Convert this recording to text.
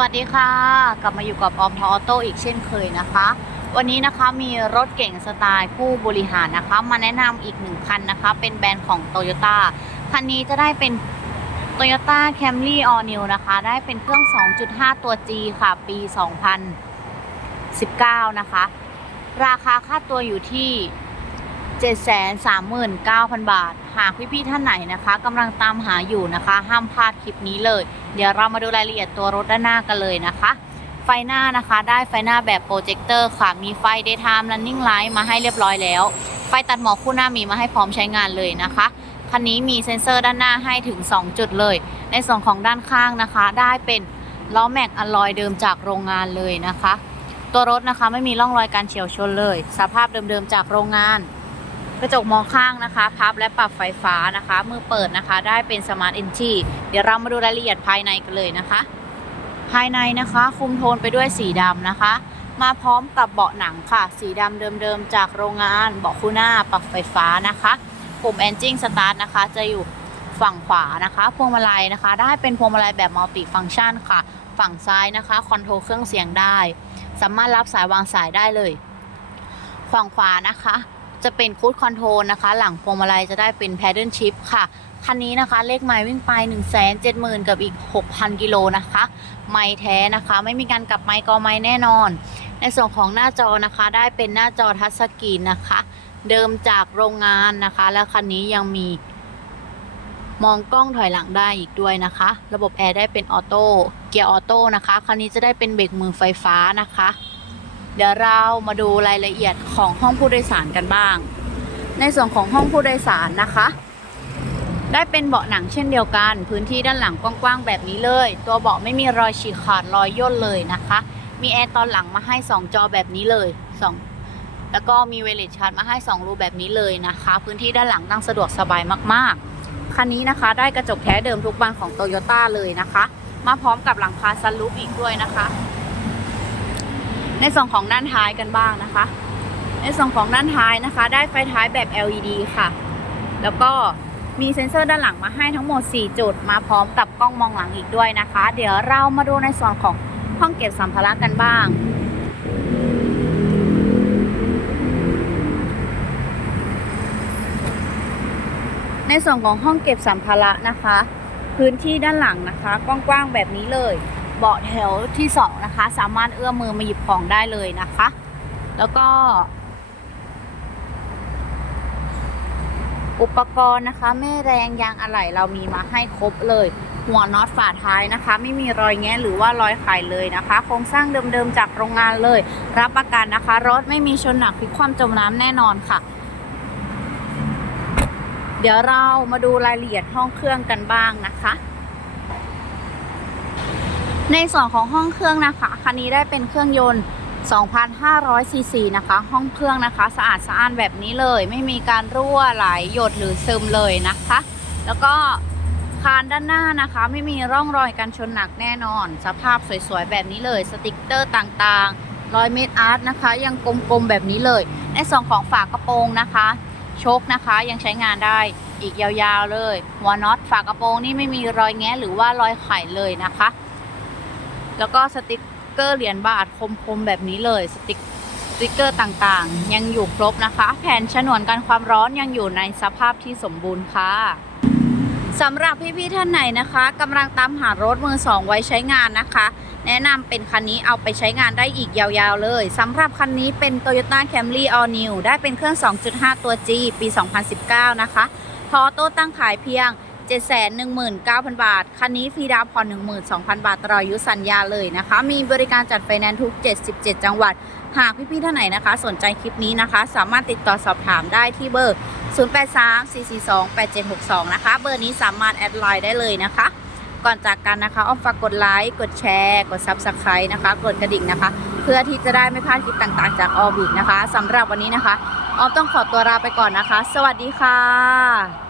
วัสดีค่ะ กลับมาอยู่กับออมทออโต้อีกเช่นเคยนะคะ วันนี้นะคะมีรถเก่งสไตล์ผู้บริหารนะคะ มาแนะนำอีกหนึ่งคันนะคะ เป็นแบรนด์ของ t o y ยต้คันนี้จะได้เป็น Toyota Camry All New นะคะ ได้เป็นเครื่อง 2.5 ตัว G ค่ะ ปี 2019 นะคะ ราคาค่าตัวอยู่ที่ 739,000 บาท หากพี่ๆท่านไหนนะคะกำลังตามหาอยู่นะคะ ห้ามพลาดคลิปนี้เลย เดี๋ยวเรามาดูรายละเอียดตัวรถด้านหน้ากันเลยนะคะ ไฟหน้านะคะได้ไฟหน้าแบบโปรเจคเตอร์ค่ะ มีไฟ daytime running light มาให้เรียบร้อยแล้ว ไฟตัดหมอกคู่หน้ามีมาให้พร้อมใช้งานเลยนะคะคันนี้มีเซ็นเซอร์ด้านหน้าให้ถึง 2 จุดเลย ในส่วนของด้านข้างนะคะ ได้เป็นล้อแม็กอลลอยเดิมจากโรงงานเลยนะคะ ตัวรถนะคะไม่มีร่องรอยการเฉียวชนเลย สภาพเดิมๆจากโรงงาน กระจกมองข้างนะคะ พับและปรับไฟฟ้านะคะ มือเปิดนะคะได้เป็นสมาร์ทเอนจีเดี๋ยวเรามาดูรายละเอียดภายในกันเลยนะคะ ภายในนะคะคุมโทนไปด้วยสีดำนะคะ มาพร้อมกับเบาะหนังค่ะ สีดำเดิมๆจากโรงงาน เบาะคู่หน้าปรับไฟฟ้านะคะปุ่ม Engine Start นะคะ จะอยู่ฝั่งขวานะคะ พวงมาลัยนะคะ ได้เป็นพวงมาลัยแบบมัลติฟัง c t ชันค่ะ ฝั่งซ้ายนะคะ คอนโทรลเครื่องเสียงได้ สามารถรับสายวางสายได้เลย ฝั่งขวานะคะ จะเป็นคูดคอนโทรลนะคะ หลังพวงมาลัยจะได้เป็นแพดเดิลชิพค่ะ คันนี้นะคะเลขไมล์วิ่งไป 1 7 0 0 0 0 กับอีก 6,000 กิโลนะคะ ไม้แท้นะคะ ไม่มีการกลับไม้กอไม้แน่นอน ในส่วนของหน้าจอนะคะ ได้เป็นหน้าจอทัชสกรีนนะคะ เดิมจากโรงงานนะคะ และคันนี้ยังมีมองกล้องถอยหลังได้อีกด้วยนะคะ ระบบแอร์ได้เป็นออโต้ เกียร์ออโต้นะคะ คันนี้จะได้เป็นเบรกมือไฟฟ้านะคะ เดี๋ยวเรามาดูรายละเอียดของห้องผู้โดยสารกันบ้าง ในส่วนของห้องผู้โดยสารนะคะ ได้เป็นเบาะหนังเช่นเดียวกัน พื้นที่ด้านหลังกว้างๆแบบนี้เลย ตัวเบาะไม่มีรอยฉีกขาดรอยย่นเลยนะคะ มีแอร์ตอนหลังมาให้ 2 จอแบบนี้เลย 2 แล้วก็มีเวเลชาร์จมาให้ 2 รูแบบนี้เลยนะคะ พื้นที่ด้านหลังนั่งสะดวกสบายมากๆ คันนี้นะคะได้กระจกแท้เดิมทุกบานของโตโยต้าเลยนะคะ มาพร้อมกับหลังคาซันรูฟอีกด้วยนะคะ ในส่วนของด้านท้ายกันบ้างนะคะ ในส่วนของด้านท้ายนะคะ ได้ไฟท้ายแบบ LED ค่ะ แล้วก็มีเซ็นเซอร์ด้านหลังมาให้ทั้งหมด 4 จุด มาพร้อมกับกล้องมองหลังอีกด้วยนะคะ เดี๋ยวเรามาดูในส่วนของห้องเก็บสัมภาระกันบ้าง ในส่วนของห้องเก็บสัมภาระนะคะ พื้นที่ด้านหลังนะคะ กว้างๆแบบนี้เลย เบาะแถวที่สองนะคะ สามารถเอื้อมมือมาหยิบของได้เลยนะคะ แล้วก็ อุปกรณ์นะคะ แม่แรงยางอะไหล่เรามีมาให้ครบเลย หัวน็อตฝาท้ายนะคะ ไม่มีรอยแงะหรือว่ารอยไขเลยนะคะ โครงสร้างเดิมๆจากโรงงานเลย รับประกันนะคะ รถไม่มีชนหนักพลิกคว่ำจมน้ำแน่นอนค่ะเดี๋ยวเรามาดูรายละเอียดห้องเครื่องกันบ้างนะคะ ในส่วนของห้องเครื่องนะคะคันนี้ได้เป็นเครื่องยนต์ 2,500 ซีซีนะคะ ห้องเครื่องนะคะ สะอาดสะอ้านแบบนี้เลย ไม่มีการรั่วไหลหยดหรือซึมเลยนะคะ แล้วก็คานด้านหน้านะคะ ไม่มีร่องรอยการชนหนักแน่นอน สภาพสวยๆแบบนี้เลย สติกเตอร์ต่างๆรอยเม็ดอาร์ตนะคะ ยังกลมๆแบบนี้เลย ในส่วนของฝากระโปรงนะคะโชคนะคะยังใช้งานได้อีกยาวๆเลยหัวน็อตฝากระโปรงนี่ไม่มีรอยแงะหรือว่ารอยไขเลยนะคะ แล้วก็สติกเกอร์เหรียญบาทคมๆแบบนี้เลยสติกสติกเกอร์ต่างๆ ยังอยู่ครบนะคะ แผ่นฉนวนกันความร้อนยังอยู่ในสภาพที่สมบูรณ์ค่ะสำหรับพี่ๆท่านไหนนะคะกำลังตามหารถมือสองไว้ใช้งานนะคะ แนะนำเป็นคันนี้เอาไปใช้งานได้อีกยาวๆเลยสำหรับคันนี้เป็น Toyota Camry All New ได้เป็นเครื่อง 2.5 ตัว G ปี 2019 นะคะพอโต้ตั้งขายเพียง 719,000 บาท คันนี้ฟรีดาวน์ผ่อน12,000 บาทตลอดอายุสัญญาเลยนะคะ มีบริการจัดไฟแนนซ์ทุก 77 จังหวัด หากพี่ๆท่านไหนนะคะ สนใจคลิปนี้นะคะ สามารถติดต่อสอบถามได้ที่เบอร์ 0834428762 นะคะ เบอร์นี้สามารถแอดไลน์ได้เลยนะคะ ก่อนจากกันนะคะอ้อมฝากกดไลค์ กดแชร์ กด Subscribe นะคะ กดกระดิ่งนะคะ เพื่อที่จะได้ไม่พลาดคลิปต่างๆ จากออบิกนะคะสำหรับวันนี้นะคะออมต้องขอตัวลาไปก่อนนะคะ สวัสดีค่ะ